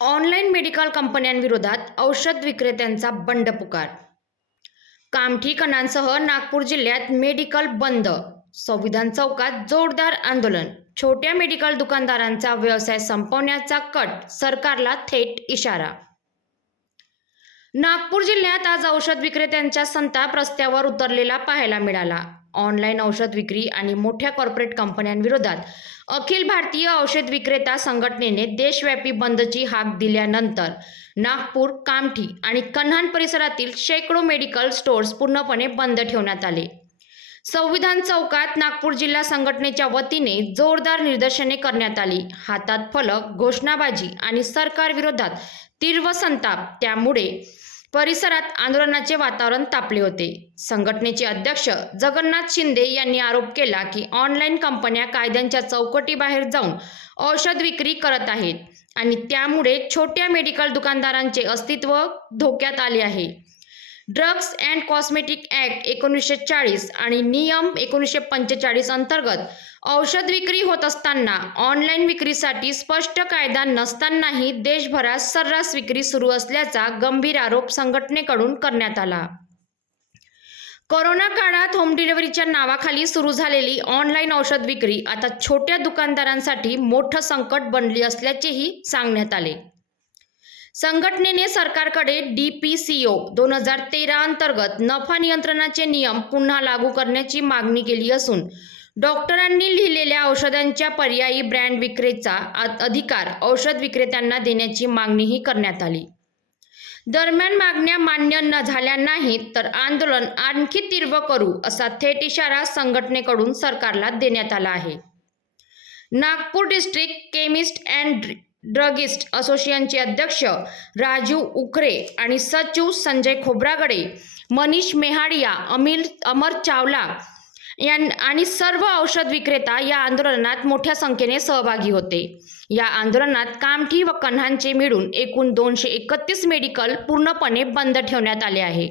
Online medical कंपन्यांविरोधात औषध विक्रेत्यांचा बंड पुकार. कामठी कणांसह नागपूर जिल्ह्यात मेडिकल बंद. संविधान चौकात जोरदार आंदोलन. छोट्या मेडिकल दुकानदारांचा व्यवसाय संपवण्याचा कट. सरकारला थेट इशारा. नागपूर जिल्ह्यात आज औषध विक्रेत्यांचा संताप रस्त्यावर उतरलेला पाहायला मिळाला. ऑनलाईन औषध विक्री आणि मोठ्या कॉर्पोरेट कंपन्यांविरोधात अखिल भारतीय औषध विक्रेता संघटनेने देशव्यापी बंदची हाक दिल्यानंतर नागपूर, कामठी आणि कन्हान परिसरातील शेकडो मेडिकल स्टोअर्स पूर्णपणे बंद ठेवण्यात आले. संविधान चौकात नागपूर जिल्हा संघटनेच्या वतीने जोरदार निदर्शने करण्यात आली. हातात फलक, घोषणाबाजी आणि सरकारविरोधात तीव्र संताप. त्यामुळे परिसरात आंदोलनाचे वातावरण तापले होते. संघटनेचे अध्यक्ष जगन्नाथ शिंदे यांनी आरोप केला की ऑनलाईन कंपन्या कायद्यांच्या चौकटीबाहेर जाऊन औषध विक्री करत आहेत आणि त्यामुळे छोट्या मेडिकल दुकानदारांचे अस्तित्व धोक्यात आले आहे. ड्रग्स अँड कॉस्मेटिक ॲक्ट 1940 आणि नियम 1945 अंतर्गत औषध विक्री होत असताना ऑनलाईन विक्रीसाठी स्पष्ट कायदा नसतानाही देशभरात सर्रास विक्री सुरू असल्याचा गंभीर आरोप संघटनेकडून करण्यात आला. कोरोना काळात होम डिलिव्हरीच्या नावाखाली सुरू झालेली ऑनलाईन औषध विक्री आता छोट्या दुकानदारांसाठी मोठं संकट बनली असल्याचेही सांगण्यात आले. संघटनेने सरकारकडे DPCO 2013 अंतर्गत नफा नियंत्रणाचे नियम पुन्हा लागू करण्याची मागणी केली असून डॉक्टरांनी लिहिलेल्या औषधांच्या पर्यायी ब्रँड विक्रीचा अधिकार औषध विक्रेत्यांना देण्याची मागणीही करण्यात आली. दरम्यान मागण्या मान्य न झाल्या नाहीत तर आंदोलन आणखी तीव्र करू असा थेट इशारा संघटनेकडून सरकारला देण्यात आला आहे. Nagpur district chemist and druggist असोसिएशनचे अध्यक्ष राजू उखरे आणि सचिव संजय खोब्रागडे, मनीष मेहाडिया, अमर चावला आणि सर्व औषध विक्रेता या आंदोलनात मोठ्या संख्येने सहभागी होते. या आंदोलनात कामठी व कन्हानचे मिळून एकूण 231 मेडिकल पूर्णपणे बंद ठेवण्यात आले आहे.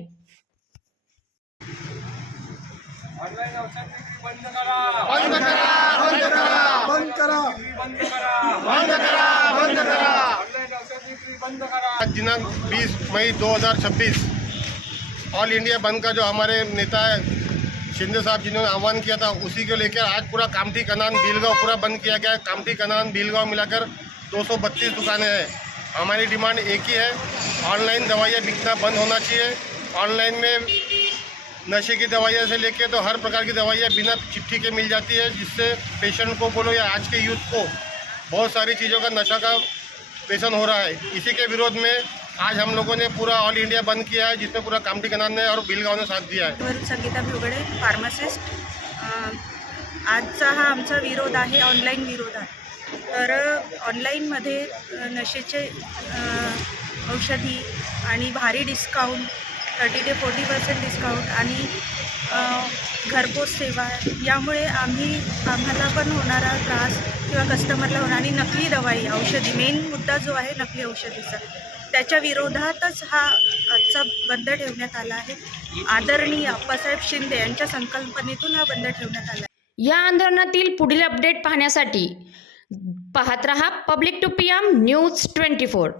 ऑनलाइन औषध विक्री बंद करा, बंद करा, बंद करा, बंद करा, बंद करा, बंद करा, बंद करा, ऑनलाइन औषध विक्री बंद करा. आज दिनांक 20 मई 2026 ऑल इंडिया बंद का जो हमारे नेता है शिंदे साहब जिन्होंने आह्वान किया था, उसी को लेकर आज पूरा कामठी, कनान, भीलगांव पूरा बंद किया गया है. कामठी, कनान, भीलगांव मिलाकर 232 दुकानें हैं. हमारी डिमांड एक ही है, ऑनलाइन दवाइयाँ बिकना बंद होना चाहिए. ऑनलाइन में नशे की दवाइयाँ से लेके तो हर प्रकार की दवाइयाँ बिना चिट्ठी के मिल जाती है, जिससे पेशेंट को बोलो या आज के यूथ को बहुत सारी चीज़ों का नशा का व्यसन हो रहा है. इसी के विरोध में आज हम लोगों ने पूरा ऑल इंडिया बंद किया है, जिसमें पूरा कामठी, कनान ने और भीलगांव ने साथ दिया है. संगीता भिवगडे, फार्मासिस्ट. आजचा हा आमचा विरोध आहे, ऑनलाईन विरोध आहे. तर ऑनलाईनमध्ये नशेचे औषधी आणि भारी डिस्काउंट 30 ते 40% डिस्काउंट आणि घरपोच सेवा, यामुळे आम्हाला पण होणारा त्रास किंवा कस्टमरला होणार आणि नकली दवाई औषधी, मेन मुद्दा जो आहे नकली औषधीचा, त्याच्या विरोधातच हा आजचा बंद ठेवण्यात आला आहे. आदरणीय अप्पासाहेब शिंदे यांच्या संकल्पनेतून हा बंद ठेवण्यात आला. या आंदोलनातील पुढील अपडेट पाहण्यासाठी पाहत रहा पब्लिक टू PM न्यूज 24.